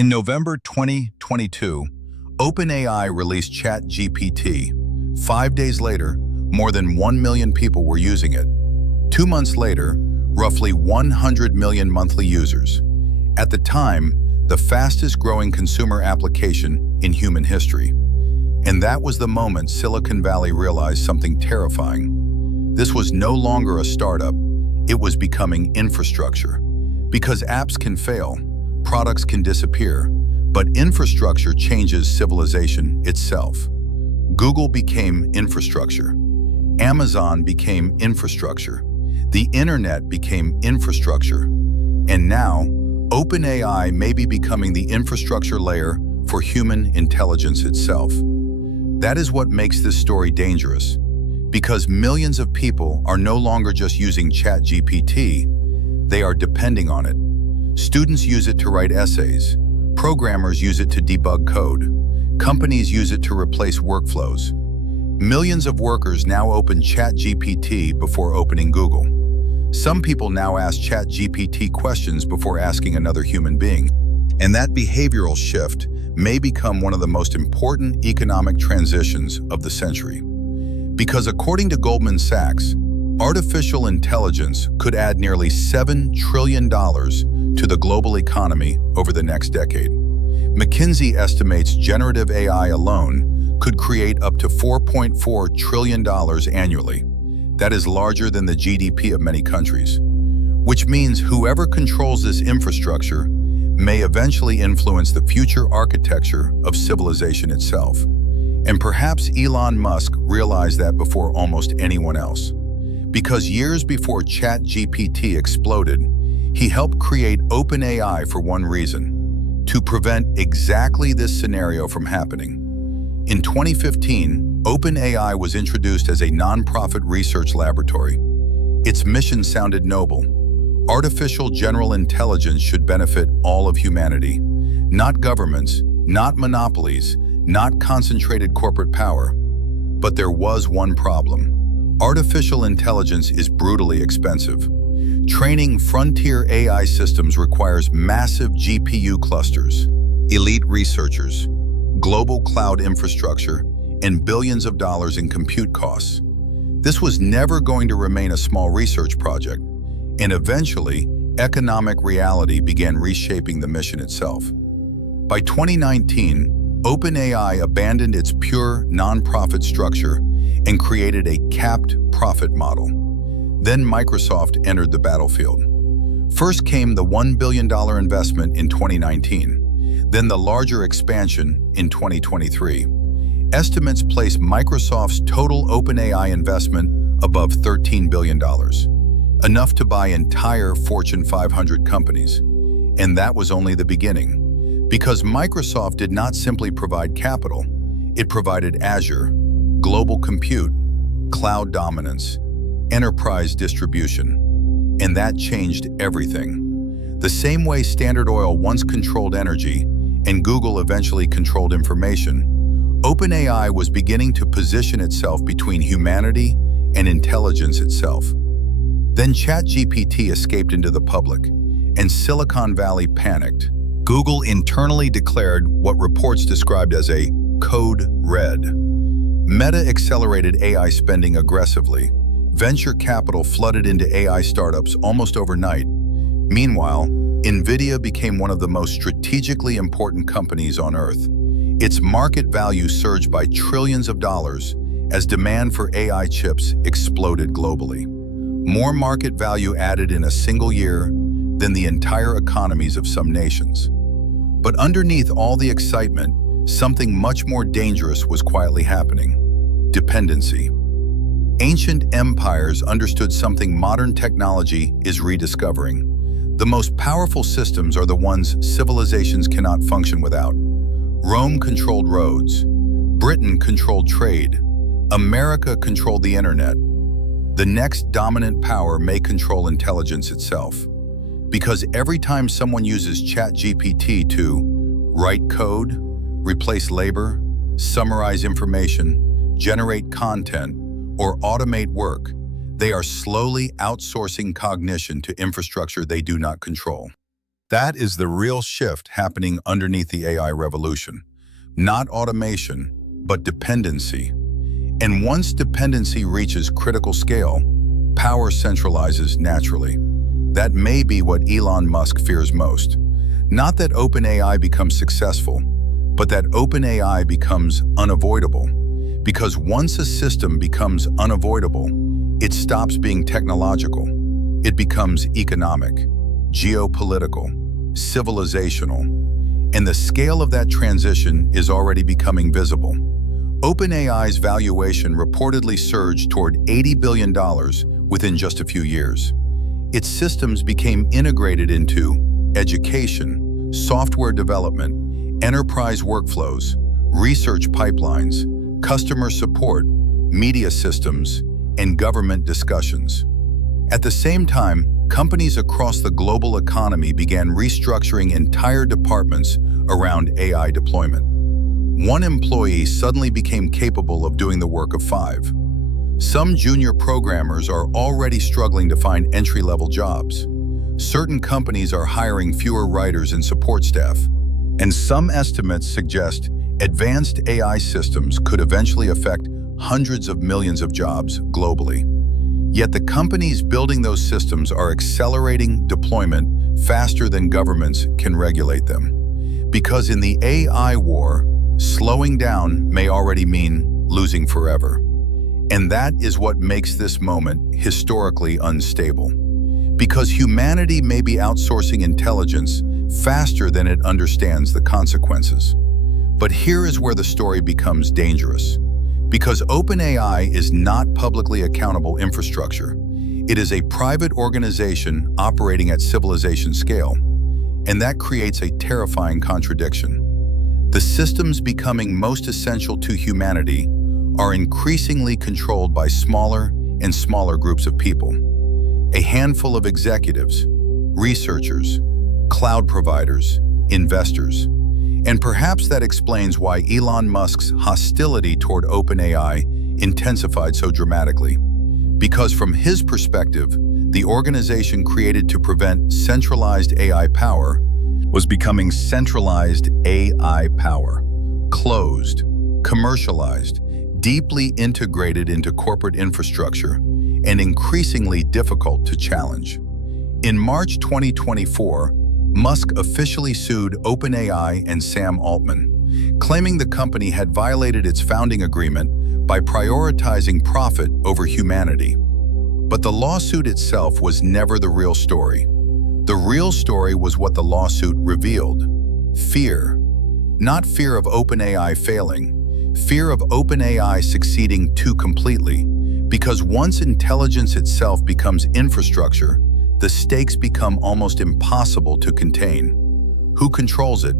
In November 2022, OpenAI released ChatGPT. 5 days later, more than 1 million people were using it. 2 months later, roughly 100 million monthly users. At the time, the fastest growing consumer application in human history. And that was the moment Silicon Valley realized something terrifying. This was no longer a startup, it was becoming infrastructure. Because apps can fail, products can disappear, but infrastructure changes civilization itself. Google became infrastructure. Amazon became infrastructure. The internet became infrastructure. And now, OpenAI may be becoming the infrastructure layer for human intelligence itself. That is what makes this story dangerous. Because millions of people are no longer just using ChatGPT, they are depending on it. Students use it to write essays. Programmers use it to debug code. Companies use it to replace workflows. Millions of workers now open ChatGPT before opening Google. Some people now ask ChatGPT questions before asking another human being. And that behavioral shift may become one of the most important economic transitions of the century. Because according to Goldman Sachs, artificial intelligence could add nearly $7 trillion to the global economy over the next decade. McKinsey estimates generative AI alone could create up to $4.4 trillion annually. That is larger than the GDP of many countries. Which means whoever controls this infrastructure may eventually influence the future architecture of civilization itself. And perhaps Elon Musk realized that before almost anyone else. Because years before ChatGPT exploded, he helped create OpenAI for one reason: to prevent exactly this scenario from happening. In 2015, OpenAI was introduced as a nonprofit research laboratory. Its mission sounded noble. Artificial general intelligence should benefit all of humanity, not governments, not monopolies, not concentrated corporate power. But there was one problem. Artificial intelligence is brutally expensive. Training frontier AI systems requires massive GPU clusters, elite researchers, global cloud infrastructure, and billions of dollars in compute costs. This was never going to remain a small research project, and eventually, economic reality began reshaping the mission itself. By 2019, OpenAI abandoned its pure nonprofit structure and created a capped profit model. Then Microsoft entered the battlefield. First came the $1 billion investment in 2019, then the larger expansion in 2023. Estimates place Microsoft's total OpenAI investment above $13 billion, enough to buy entire Fortune 500 companies. And that was only the beginning, because Microsoft did not simply provide capital, it provided Azure, global compute, cloud dominance, enterprise distribution, and that changed everything. The same way Standard Oil once controlled energy and Google eventually controlled information, OpenAI was beginning to position itself between humanity and intelligence itself. Then ChatGPT escaped into the public, and Silicon Valley panicked. Google internally declared what reports described as a code red. Meta accelerated AI spending aggressively. Venture capital flooded into AI startups almost overnight. Meanwhile, NVIDIA became one of the most strategically important companies on Earth. Its market value surged by trillions of dollars as demand for AI chips exploded globally. More market value added in a single year than the entire economies of some nations. But underneath all the excitement, something much more dangerous was quietly happening: dependency. Ancient empires understood something modern technology is rediscovering. The most powerful systems are the ones civilizations cannot function without. Rome controlled roads. Britain controlled trade. America controlled the internet. The next dominant power may control intelligence itself. Because every time someone uses ChatGPT to write code, replace labor, summarize information, generate content, or automate work, they are slowly outsourcing cognition to infrastructure they do not control. That is the real shift happening underneath the AI revolution. Not automation, but dependency. And once dependency reaches critical scale, power centralizes naturally. That may be what Elon Musk fears most. Not that OpenAI becomes successful, but that OpenAI becomes unavoidable. Because once a system becomes unavoidable, it stops being technological. It becomes economic, geopolitical, civilizational. And the scale of that transition is already becoming visible. OpenAI's valuation reportedly surged toward $80 billion within just a few years. Its systems became integrated into education, software development, enterprise workflows, research pipelines, customer support, media systems, and government discussions. At the same time, companies across the global economy began restructuring entire departments around AI deployment. One employee suddenly became capable of doing the work of 5. Some junior programmers are already struggling to find entry-level jobs. Certain companies are hiring fewer writers and support staff. And some estimates suggest advanced AI systems could eventually affect hundreds of millions of jobs globally. Yet the companies building those systems are accelerating deployment faster than governments can regulate them. Because in the AI war, slowing down may already mean losing forever. And that is what makes this moment historically unstable. Because humanity may be outsourcing intelligence faster than it understands the consequences. But here is where the story becomes dangerous. Because OpenAI is not publicly accountable infrastructure. It is a private organization operating at civilization scale. And that creates a terrifying contradiction. The systems becoming most essential to humanity are increasingly controlled by smaller and smaller groups of people. A handful of executives, researchers, cloud providers, investors. And perhaps that explains why Elon Musk's hostility toward OpenAI intensified so dramatically. Because from his perspective, the organization created to prevent centralized AI power was becoming centralized AI power, closed, commercialized, deeply integrated into corporate infrastructure, and increasingly difficult to challenge. In March 2024, Musk officially sued OpenAI and Sam Altman, claiming the company had violated its founding agreement by prioritizing profit over humanity. But the lawsuit itself was never the real story. The real story was what the lawsuit revealed: fear. Not fear of OpenAI failing, fear of OpenAI succeeding too completely. Because once intelligence itself becomes infrastructure, the stakes become almost impossible to contain. Who controls it?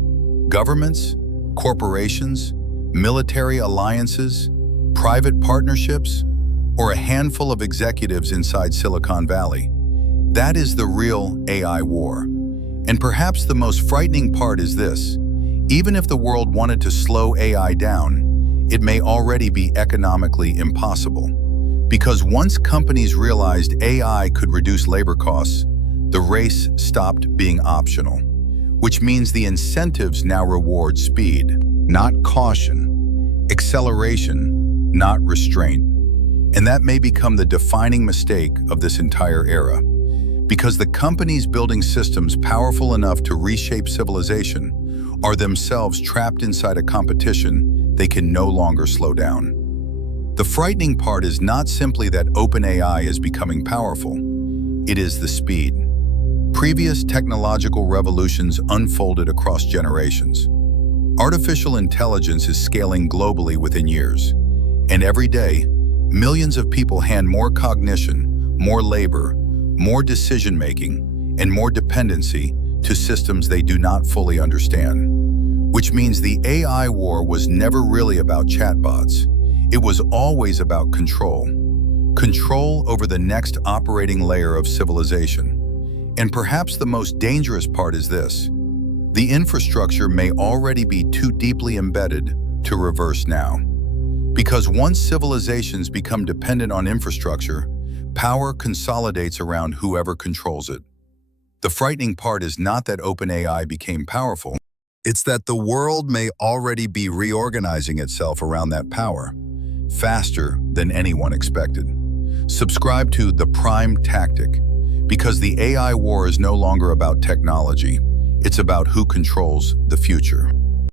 Governments? Corporations? Military alliances? Private partnerships? Or a handful of executives inside Silicon Valley? That is the real AI war. And perhaps the most frightening part is this: even if the world wanted to slow AI down, it may already be economically impossible. Because once companies realized AI could reduce labor costs, the race stopped being optional, which means the incentives now reward speed, not caution, acceleration, not restraint. And that may become the defining mistake of this entire era. Because the companies building systems powerful enough to reshape civilization are themselves trapped inside a competition they can no longer slow down. The frightening part is not simply that OpenAI is becoming powerful, it is the speed. Previous technological revolutions unfolded across generations. Artificial intelligence is scaling globally within years, and every day, millions of people hand more cognition, more labor, more decision-making, and more dependency to systems they do not fully understand. Which means the AI war was never really about chatbots. It was always about control. Control over the next operating layer of civilization. And perhaps the most dangerous part is this: the infrastructure may already be too deeply embedded to reverse now. Because once civilizations become dependent on infrastructure, power consolidates around whoever controls it. The frightening part is not that OpenAI became powerful. It's that the world may already be reorganizing itself around that power, faster than anyone expected. Subscribe to The Prime Tactic, because the AI war is no longer about technology. It's about who controls the future.